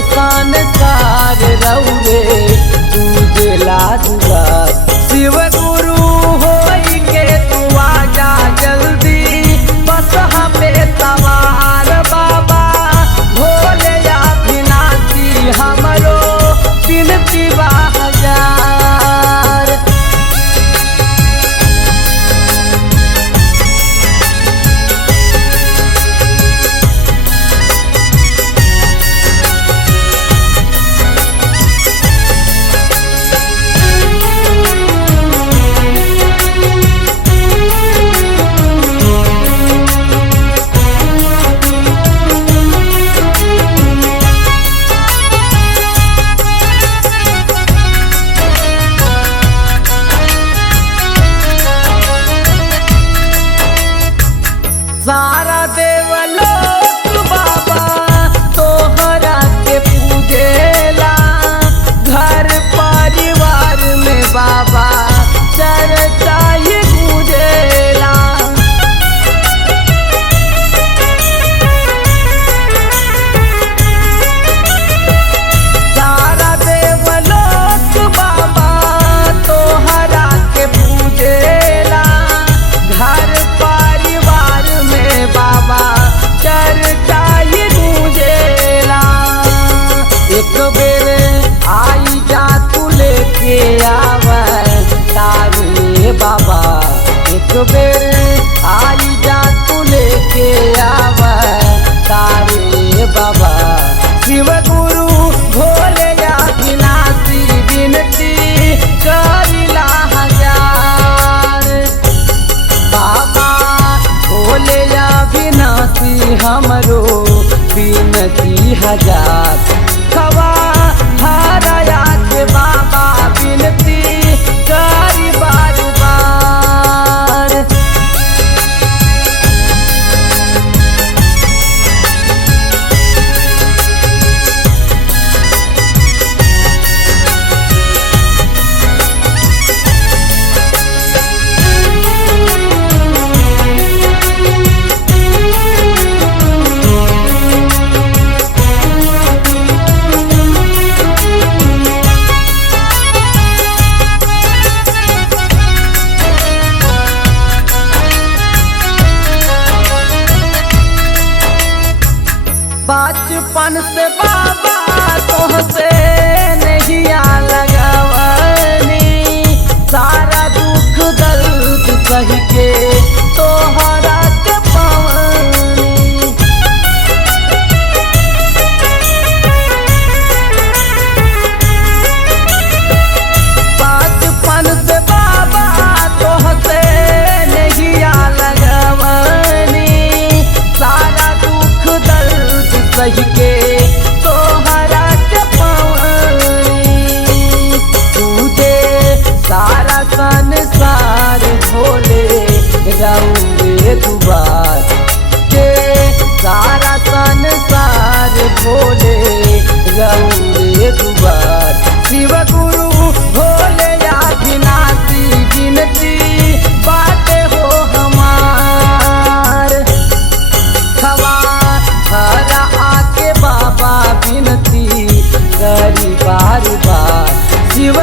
संसार रौरे पूजेला दुआर। शिव गुरु होई के तू आजा जल्दी, बस हमें सवार बाबा भोले अविनाशी हमरो बिनती बा हजार। सारा देवलोक बाबा तोहरा के पूजेला, घर परिवार में बाबा चर्चा ही गूंजेला। सारा देवलोक बाबा तोहरा के पूजेला, घर परिवार में बाबा चर्चा ही गूंजेला। एक बेर आई जा तू लेके आवे तारे बाबा, एक बेर आई जा तू लेके आवे तारे बाबा। शिव गुरु भोले अविनाशी बिनती करिला हजार। बाबा भोले अविनाशी हमरो बिनती हजार। खवा हराया के बाबा बिनती करी बार बार। बचपन से बाबा तोहसे नैया लगवनी, सारा दुख दर्द सह के तोहरा के पवनी। बचपन से बाबा तोहसे नैया लगवनी, सारा दुख दर्द सह के तोहरा के पवनी। तुझे सारा संसार भोले रौरे दुआर के, सारा संसार भोले रौरे दुआर। शिव गुरु भोले अविनाशी बिनती बाटे हो हमार। खवा हरा आके बाबा बिनती करी बार बार। शिव